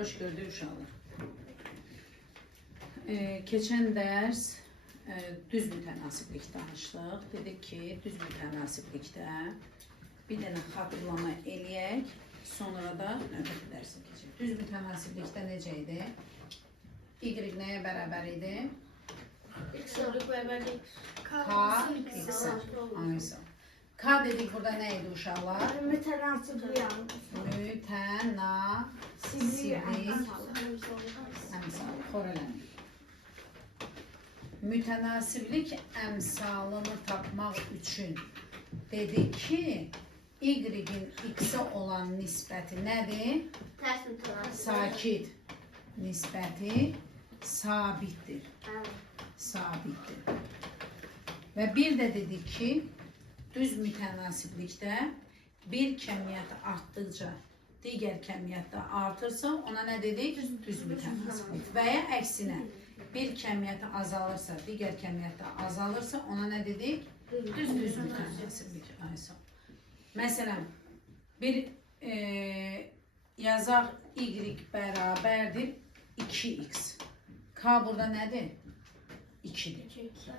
Hoş gördük uşaqlar. Keçən dərs düz mütənasiblik danışdıq. Dedik ki, düz mütənasiblikdə bir dənə xatırlama eləyək, sonra da növbəti dərsə keçək. Düz mütənasiblikdə necə idi? Y nəyə bərabər idi? X bərabər K, X-ə. Aysa. K dedik burada nə idi uşaqlar? mütənasiblik əmsal. Xorələnik. Mütənasiblik əmsalını tapmaq üçün dedik ki, Y-in X-ə olan nisbəti nədir? Tərs mütənasiblik. Sakit nisbəti sabitdir. Sabitdir. Və bir də dedik ki, düz mütənasiblikdə bir kəmiyyət artdıqca digər kəmiyyət də artırsa, ona nə dedik? Düz mütənasiblik. Və ya əksinə, bir kəmiyyət azalırsa, digər kəmiyyət də azalırsa, ona nə dedik? Düz mütənasiblik. Məsələn, bir yazaq Y bərabərdir 2X. K burada nədir? 2-dir.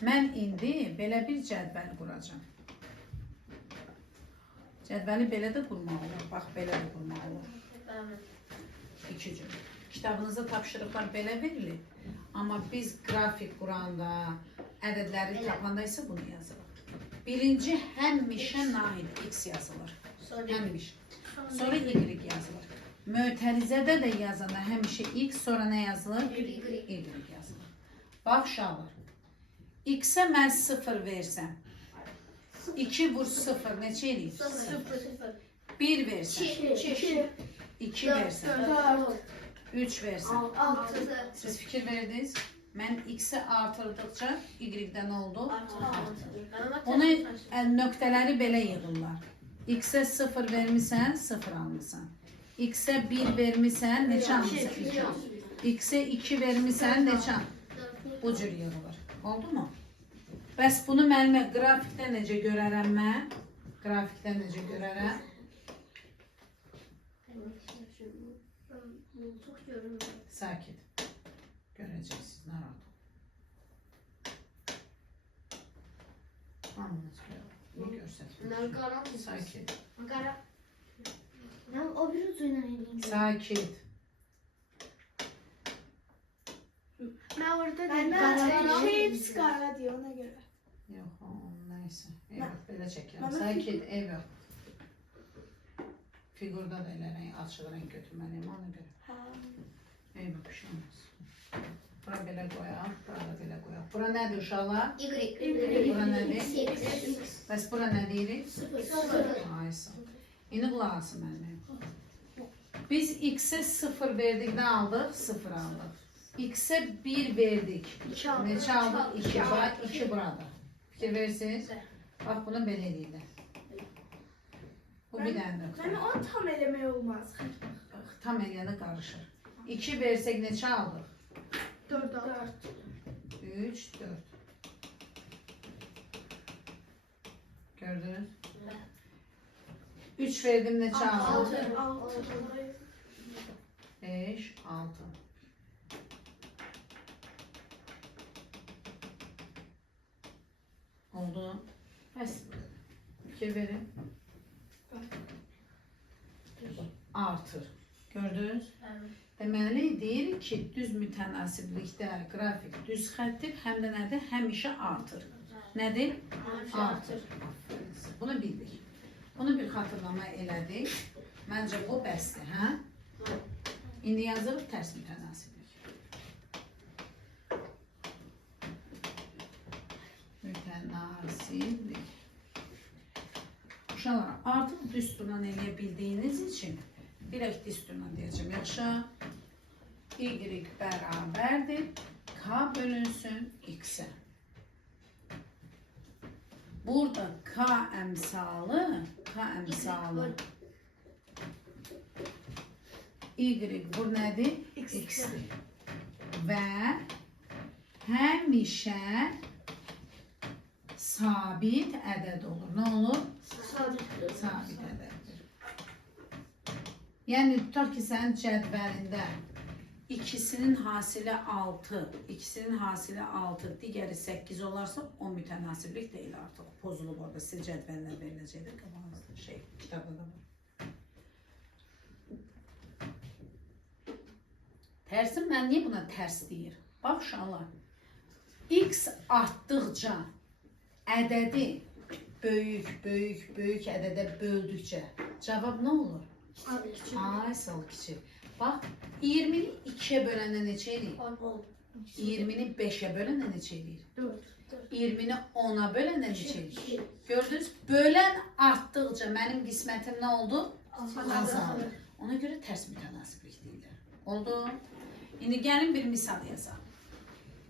Mən indi belə bir cədvəl quracam. Cədvəli belə də qurmaq olur. Bax, belə də qurmaq olur. İki cür. Kitabınızda tapşırıqlar belə verilir. Amma biz qrafik quranda, ədədləri tapanda isə bunu yazırıq. Birinci həmişə nail X yazılır. Həmişə. Sonra Y yazılır. Mötərizədə də yazanda həmişə X, sonra nə yazılır? Y yazılır. Bax, uşaqlar. X-ə mən 0 versəm, 2 vur 0 neçə eləyir? 0. 1 versəm, 2 versəm, 3 versəm. 6. Siz fikir verdiniz. Mən X-ə artırdıqca Y-də nə oldu? Onu nöqtələri belə yığırlar. X-ə 0 vermirsən, 0 almışsan. X-ə 1 vermirsən, neçə almışsan? X-ə 2 vermirsən, neçə? Bu cür yığılır. Oldu mu? Bəs bunu mənimlə qrafikdə necə görərəm mən? Qrafikdə necə görərəm? Sakit. Görəcəksiniz, narahat ol. Hamınız görsək. Sakit. O bir uzuyla eləyim. Sakit. Ben orada Hepsi qara diyor ona göre. Yox, neyse. Evet, belə çəkirəm. Sakit, ev yox. Figurda da elə renk, açıq renk götürməliyim, ona görə. Ev yox, bir şey olmaz. Bura belə qoyaq, bura da belə qoyaq. Bura nədir uşaqlar? Bura nədir? Bəs bura nə deyirik? 0. Aysa. İndi qulaq asın mənim. Biz X-ə 0 verdik, nə aldıq? 0 aldıq. X-ə 1 verdik. Neçə aldıq? 2. Bax, 2 burada. Fikir verirsiniz? Bax, bunu belə eləyirlər. Bu bir dənə nöqtə. Yani o tam eleme olmaz. Tam eləyəndə qarışır. 2 versək neçə aldıq? 4. 3, 4. Gördünüz? 3 verdim neçə aldıq? 5, 6. Oldu. Bəs, fikir verin. Artır. Gördünüz? Deməli, deyirik ki, düz mütənasiblikdə qrafik düz xəttir, həm də nədir? Həmişə artır. Nədir? Artır. Bunu bildik. Bunu bir xatırlama elədik. Məncə bu bəsdir, hə? İndi yazırıq tərs mütənasiblik. Mütənasiblik. Uşaqlar, artıq düsturla eləyə bildiyiniz üçün dirək düsturla deyəcəm. Yaxşı, Y bərabərdir, K bölünsün X-ə. Burada K əmsalı Y bu nədir? X-dir. Və həmişə sabit ədəd olur. Nə olur? Sabit ədəddir. Yəni tutaq ki, sənin cədvəlində ikisinin hasili 6, ikisinin hasili 6, digəri 8 olarsa o mütənasiblik deyil artıq. Pozulub orada sizin cədvəllər veriləcəkdir. Qabağınızda kitabda da var. Tərsin, mən niyə buna tərs deyir? Bax uşaqlar, x artdıqca ədədi böyük ədədə böldükcə cavab nə olur? Ay, sal kiçik. Bax, 20-ni 2-yə böləndə neçə eləyir? 20-ni 5-ə böləndə neçə eləyir? 20-ni 10-a böləndə neçə eləyir? Gördünüz, bölən artdıqca mənim qismətim nə oldu? Azalır. Ona görə tərs mütənasiblik deyirlər. Oldu? İndi gəlin bir misal yazaq.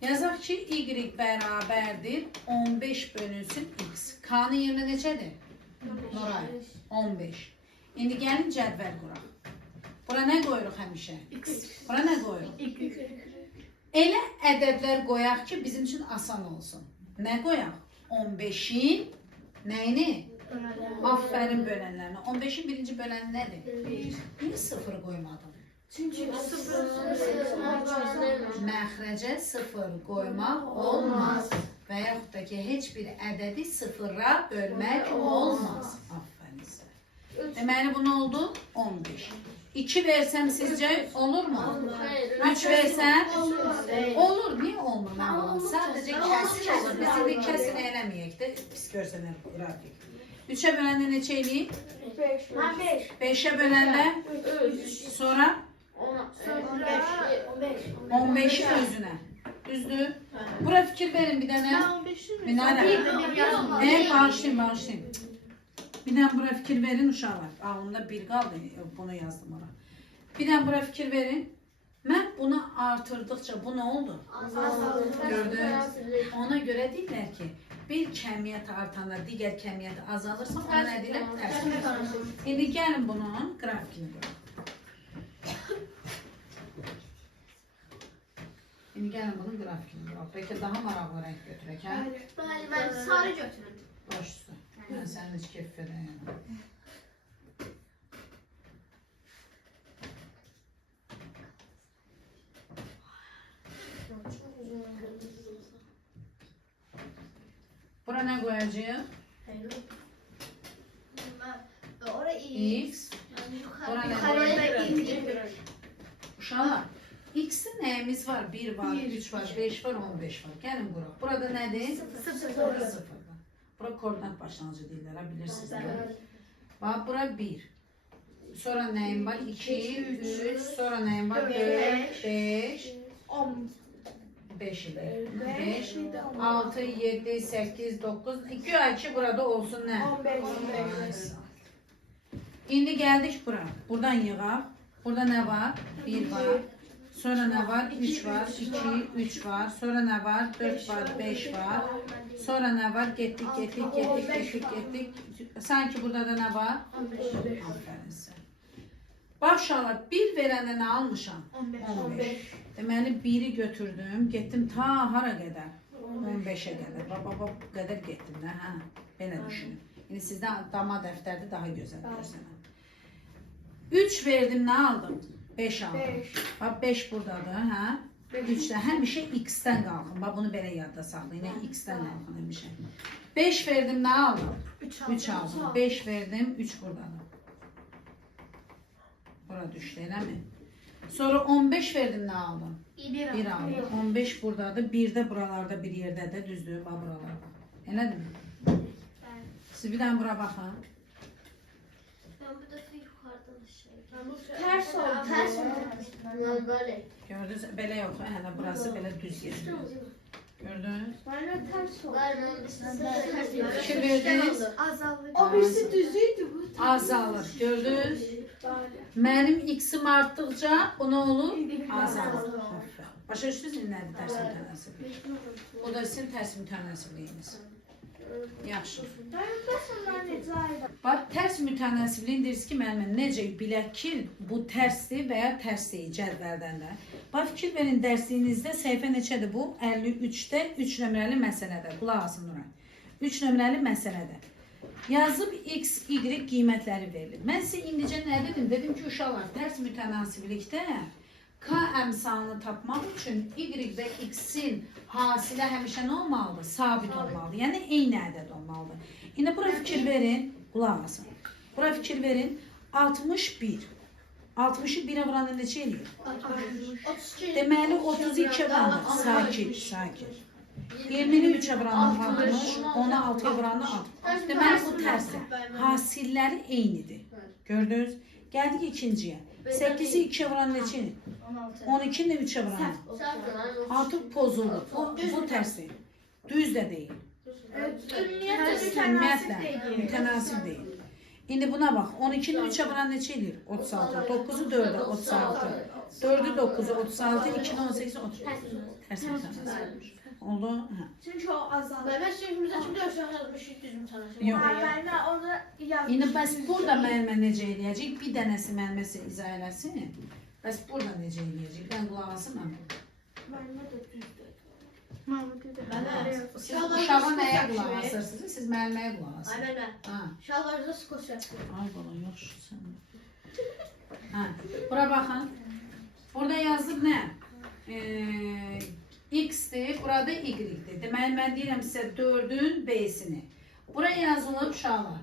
Yazaq ki, y bərabərdir 15 bölünsün x. K-nın yerinə neçədir? Nuray, 15. İndi gəlin cədvəl quraq. Bura nə qoyuruq həmişə? Bura nə qoyuruq? Elə ədədlər qoyaq ki, bizim üçün asan olsun. Nə qoyaq? 15-in nəyini? Aferin bölənlərini. 15-in birinci böləni nədir? Niyə 0 qoymadım? Çünkü Məxrəcə 0 qoymaq olmaz. Və yaxud da ki, heç bir ədədi 0-a bölmək olmaz. Aferin sizə. Deməli, bu nə oldu? 15. 2 versəm sizcə olur mu? 3 versəm? Olur. Niyə olmur? Mən olur. Sadəcə kəsin olur. Biz indi kəsin eləməyək də pis görsənər qrafik. 3-ə böləndə neçə eləyib? 5. 5-ə böləndə sonra 15'i özüne. Düzdür. Bura fikir verin bir dənə. Minare. Bağışlayın. Bir dənə bura fikir verin uşaqlar. Ağlımda bir qaldı. Bunu yazdım ona. Bir dənə bura fikir verin. Mən bunu artırdıqca bu nə oldu? Gördünüz. Ona görə deyirlər ki, bir kəmiyyət artanda digər kəmiyyət azalırsa ona nə deyirlər? Tərs. İndi gəlin bunun qrafikini görək. İndi gəlin bunun qrafikini qıraq. Bəlkə daha maraqlı rəng götürək, hə? Ben sarı götürün. Baş üstə. Mən sənin heç keyf verəyəm. Bura nə qoyacağıq? Doğru iyi. X. Bura nə qoyacağıq? Uşaqlar. X'in nəyimiz var? 1 var, 3 var, 5 var, 15 var. Gəlin quraq. Burada nədir? 0. Bura koordinat başlanıcı deyirlər, bilirsiniz. Bax, bura 1. Sonra nəyim var? 2, 3, sonra nəyim var? 4, 5, 5 idi. 5, 6, 7, 8, 9, 2 burada olsun nə? 15. İndi gəldik bura. Buradan yığaq. Burada nə var? 1 var. Sonra nə var? 3 var, 2, 3 var. Sonra nə var? 4 var, 5 var. Sonra nə var? Getdik. Sanki burada da nə var? 15. Bax uşaqlar, 1 verəndə nə almışam? 15. Deməli, 1-i götürdüm, getdim ta hara qədər? 15-ə qədər. Bax, bu qədər getdim də, hə? Belə düşünün. İndi sizdən dama dəftərdə daha gözəl görsənəm. 3 verdim, nə aldım? 5 aldım. Bax 5 buradadır, hə? 3-də həmişə x-dən qalxın. Bax bunu belə yadda saxlayın. X-dən qalxın həmişə. 5 verdim, nə aldım? 3 aldım. 5 verdim, 3 buradadır. Bura düşdü, eləmi? Sonra 15 verdim, nə aldım? 1 aldım. 15 buradadır. 1 də buralarda bir yerdədir, düzdür, bax buralarda. Elədir mi? Siz bir dənə bura baxın. Ben burada yukarıdan şey. Ters oldu. Ters oldu. Böyle. Gördünüz, belə yox, hələ burası belə düz gedir. Gördünüz? Bana ters oldu. Fikir verdiniz? Azaldı. O birisi düzüydü bu. Azalır. Gördünüz? Mənim x-im artdıqca bu nə olur? Azalır. Başa düşdünüz mü nədir tərs mütənasiblik? Bu da sizin tərs mütənasibliyiniz. Yaxşı. Bax, tərs mütənasibliyin deyirsiniz ki, müəllimə, necə bilək ki, bu tərsdir və ya tərs deyil cədvəldən də. Bax, fikir verin, dərsliyinizdə səhifə neçədir bu? 53-də 3 nömrəli məsələdə. Qulaq asın Nuray. 3 nömrəli məsələdə. Yazıb x, y qiymətləri verilir. Mən sizə indicə nə dedim? Dedim ki, uşaqlar, tərs mütənasiblikdə k əmsalını tapmaq üçün y və x-in hasilə həmişə nə olmalıdır? Sabit olmalıdır. Yəni, eyni ədəd olmalıdır. İndi bura fikir verin, qulaq asın. Bura fikir verin, 61. 60-ı 1-ə vuranda neçə eləyir? 32. Deməli, 32-ə vuranda, sakit. 20'ni 3'e vuranda 60, 10'a 6'ya vuranda 60. Deməli, bu tərsdir. Hasilləri eynidir. Gördünüz? Gəldik ikinciyə. 8'i 2'ye vuran neçə? 12'ni 3'e vuran. Artıq pozuldu. Bu tərsdir. Düz də deyil. Ümumiyyətlə, mütənasib deyil. İndi buna bax. 12'ni 3'e vuran neçə eləyir? 36. 9'u 4'e 36. 4'ü 9'u 36. 2'ni 18'i 30. Tərs mütənasib. Oldu? Hə. Çünki o azalır. Məhəmməd sinifimizdə kimdə uşaq yazmışıq düzüm tanışır? Yox. Müəllimə onu yazmış. İndi bəs burada müəllimə necə eləyəcək? Bir dənəsi müəllimə izah eləsin. Bəs burada necə eləyəcək? Mən qulaq asın mən burada. Müəllimə də düzdür. Müəllimə də. Siz uşağa nəyə qulaq asırsınız? Siz müəlliməyə qulaq Ay asın. mənə. Ha. Şalvarda skos yapıyor. Ay bala yaxşı sən. Ha. Bura baxın. Burada yazılıb nə? X-dir, burada Y-dir. Deməli, mən deyirəm sizə 4'ün B-sini. Bura yazılıb uşaqlar.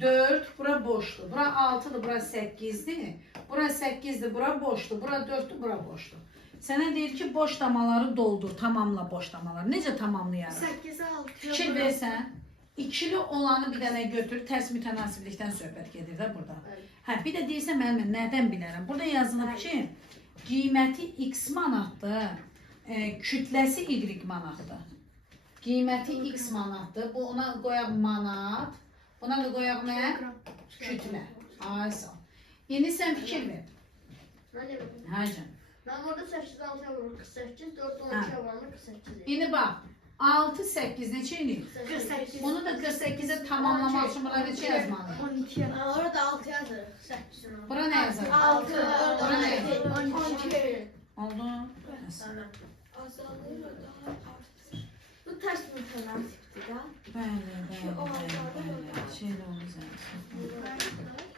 4, bura boşdur. Bura 6'dır, bura 8'dir. Bura 8'dir, bura boşdur. Bura 4'dür, bura boşdur. Sənə deyir ki, boş damaları doldur, tamamla boş damaları. Necə tamamlayarıq? 8'e 6. Fikir versən, ikili olanı bir dənə götür, tərs mütənasiblikdən söhbət gedir də burada. Hə, bir də deyirsən, müəllimə, nədən bilərəm? Burada yazılıb ki, qiyməti x manatdır. Kütləsi y manatdır. Qiyməti x manatdır. Bu ona qoyaq manat. Buna da qoyaq nə? Kütlə. Ay sağ ol. İndi sən fikir ver. Hə canım. Ben orada 8'den 6'ya vururum 48, 4'den 12'ye vururum 48. İndi bax. 6, 8 neçə eləyir? 48. Bunu da 48'e tamamlamaq üçün buna neçə yazmalıyıq? 12'ye. Ben orada 6 yazarım 8'den. Bura nə yazalım? 6, Bura nə? 12. Oldu. Azalır da artır. Bu ters mütənasibdir da. Bəli, bəli, bəli. Şeylə onu yazalım. Bəli.